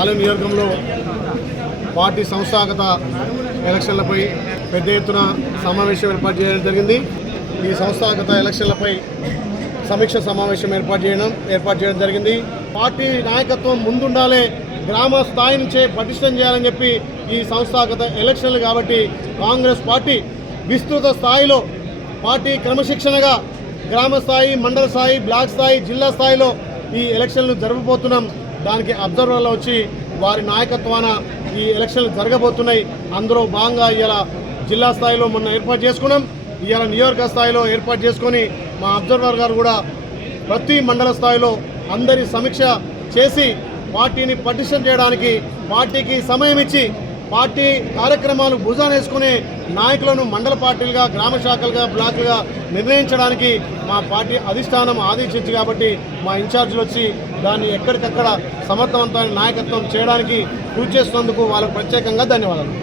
ఆలయం నియోజకంలో పార్టీ సంస్థాగత ఎలక్షన్లపై పెద్ద ఎత్తున సమావేశం ఏర్పాటు చేయడం జరిగింది. ఈ సంస్థాగత ఎలక్షన్లపై సమీక్ష సమావేశం ఏర్పాటు చేయడం జరిగింది. పార్టీ నాయకత్వం ముందుండాలే, గ్రామ స్థాయి నుంచే పటిష్టం చేయాలని చెప్పి ఈ సంస్థాగత ఎలక్షన్లు కాబట్టి కాంగ్రెస్ పార్టీ విస్తృత స్థాయిలో పార్టీ క్రమశిక్షణగా గ్రామ స్థాయి, మండల స్థాయి, బ్లాక్ స్థాయి, జిల్లా స్థాయిలో ఈ ఎలక్షన్లు జరగబోతున్నాం. దానికి అబ్జర్వర్లు వచ్చి వారి నాయకత్వాన ఈ ఎలక్షన్లు జరగబోతున్నాయి. అందులో భాగంగా ఇవాళ జిల్లా స్థాయిలో మొన్న ఏర్పాటు చేసుకున్నాం. ఇవాళ నియోజక స్థాయిలో ఏర్పాటు చేసుకొని మా అబ్జర్వర్ గారు కూడా ప్రతి మండల స్థాయిలో అందరి సమీక్ష చేసి పార్టీని పటిష్టం చేయడానికి, పార్టీకి సమయం ఇచ్చి పార్టీ కార్యక్రమాలు భుజాన వేసుకునే నాయకులను మండల పార్టీలుగా, గ్రామ శాఖలుగా, బ్లాకులుగా నిర్ణయించడానికి మా పార్టీ అధిష్టానం ఆదేశించి కాబట్టి మా ఇన్ఛార్జీలు వచ్చి దాన్ని ఎక్కడికక్కడ సమర్థవంతమైన నాయకత్వం చేయడానికి కృషి చేస్తున్నందుకు వాళ్ళకు ప్రత్యేకంగా ధన్యవాదాలు.